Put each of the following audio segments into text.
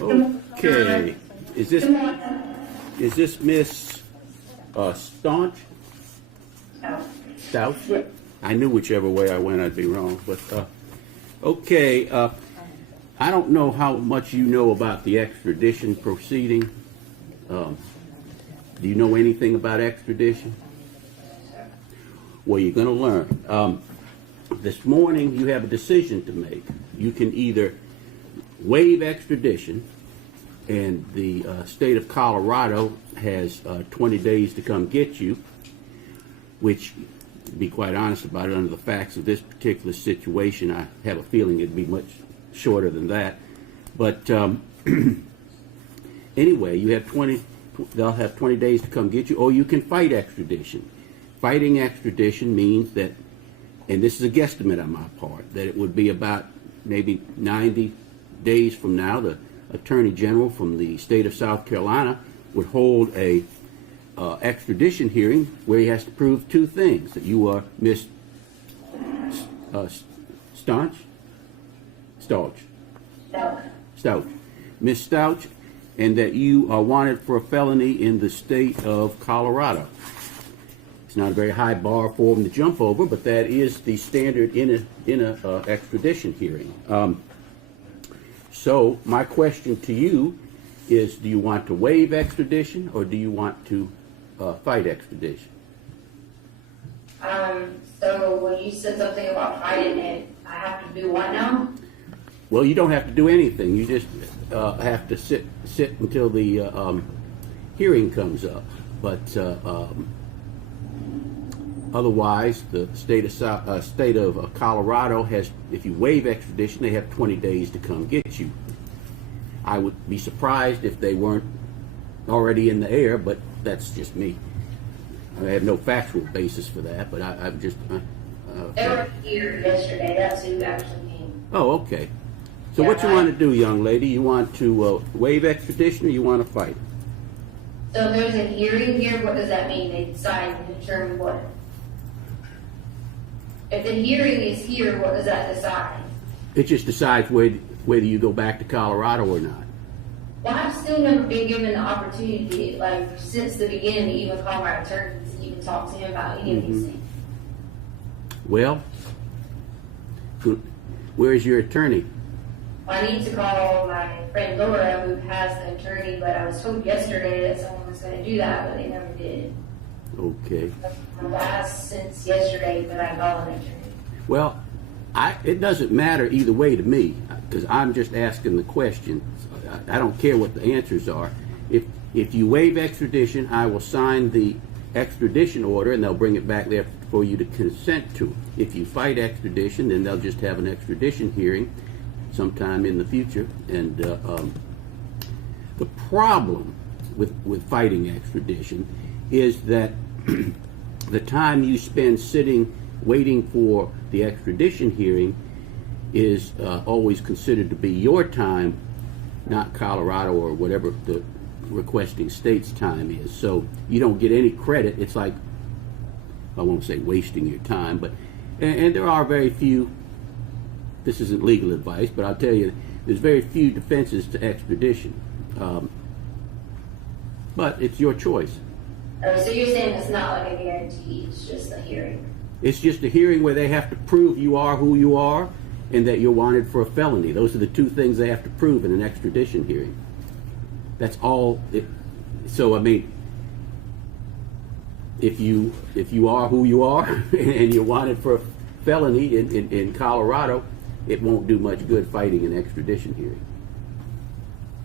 Okay, is this Miss Staunch? Stauch? I knew whichever way I went I'd be wrong, but okay. I don't know how much you know about the extradition proceeding. Do you know anything about extradition? Well, you're going to learn. This morning, you have a decision to make. You can either waive extradition, and the state of Colorado has 20 days to come get you, which, to be quite honest about it, under the facts of this particular situation, I have a feeling it'd be much shorter than that. But anyway, they'll have 20 days to come get you, or you can fight extradition. Fighting extradition means that, and this is a guesstimate on my part, that it would be about maybe 90 days from now, the Attorney General from the state of South Carolina would hold a extradition hearing where he has to prove two things: that you are Miss Stauch, Miss Stauch, and that you are wanted for a felony in the state of Colorado. It's not a very high bar for them to jump over, but that is the standard in a extradition hearing. So my question to you is: do you want to waive extradition, or do you want to fight extradition? So when you said something about fighting it, I have to do what now? Well, you don't have to do anything. You just have to sit until the hearing comes up. But otherwise, the state of Colorado has, if you waive extradition, they have 20 days to come get you. I would be surprised if they weren't already in the air, but that's just me. I have no factual basis for that, but I'm just... They were here yesterday. That's who actually came. Oh, okay. So Yeah, what you want to do, young lady? You want to waive extradition, or you want to fight? So if there's a hearing here, what does that mean? They decide and determine what? If the hearing is here, what does that decide? It just decides whether you go back to Colorado or not. Well, I've still never been given the opportunity, like, since the beginning, to even call my attorney to even talk to him about any of these things. Well, where's your attorney? I need to call my friend Laura, who has the attorney, but I was told yesterday that someone was going to do that, but they never did. Okay. I've asked since yesterday that I call an attorney. Well, it doesn't matter either way to me, because I'm just asking the question. I don't care what the answers are. If you waive extradition, I will sign the extradition order, and they'll bring it back there for you to consent to. If you fight extradition, then they'll just have an extradition hearing sometime in the future. And the problem with fighting extradition is that the time you spend sitting waiting for the extradition hearing is always considered to be your time, not Colorado or whatever the requesting state's time is. So you don't get any credit. It's like, I won't say wasting your time, but and there are very few, this isn't legal advice, but I'll tell you, there's very few defenses to extradition. But it's your choice. Oh, so you're saying it's not like a guarantee, it's just a hearing? It's just a hearing where they have to prove you are who you are and that you're wanted for a felony. Those are the two things they have to prove in an extradition hearing. That's all. So, I mean, if you are who you are and you're wanted for a felony in Colorado, it won't do much good fighting an extradition hearing.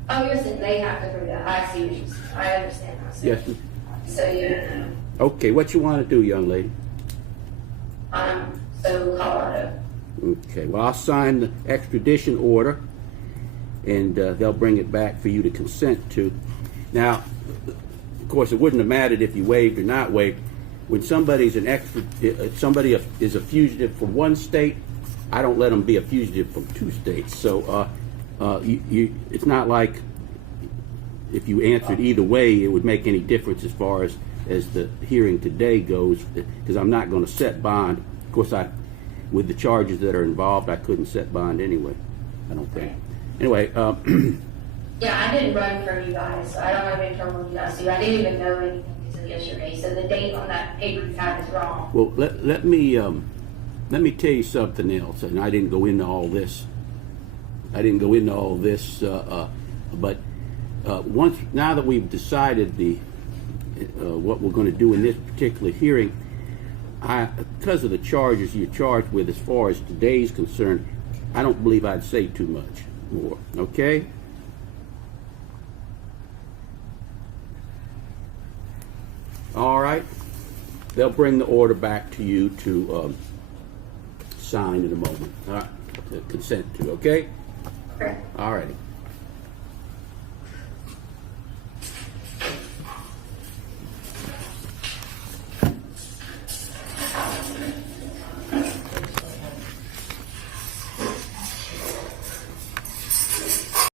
Oh, you're saying they have to prove that. I see what you're saying. I understand now. Yes. So you don't know. Okay, what you want to do, young lady? So Colorado. Okay, well, I'll sign the extradition order, and they'll bring it back for you to consent to. Now, of course, it wouldn't have mattered if you waived or not waived. When somebody is a fugitive from one state, I don't let them be a fugitive from two states. So it's not like if you answered either way, it would make any difference as far as the hearing today goes, because I'm not going to set bond. Of course, with the charges that are involved, I couldn't set bond anyway, I don't think. Anyway, Yeah, I didn't run from you guys, so I don't want to be in trouble with you guys too. I didn't even know anything until yesterday, so the date on that paper you have is wrong. Well, let me tell you something else, and I didn't go into all this. But once now that we've decided what we're going to do in this particular hearing, because of the charges you're charged with as far as today's concerned, I don't believe I'd say too much more. Okay? All right. They'll bring the order back to you to sign in a moment. All right. To consent to. Okay? Correct. All righty.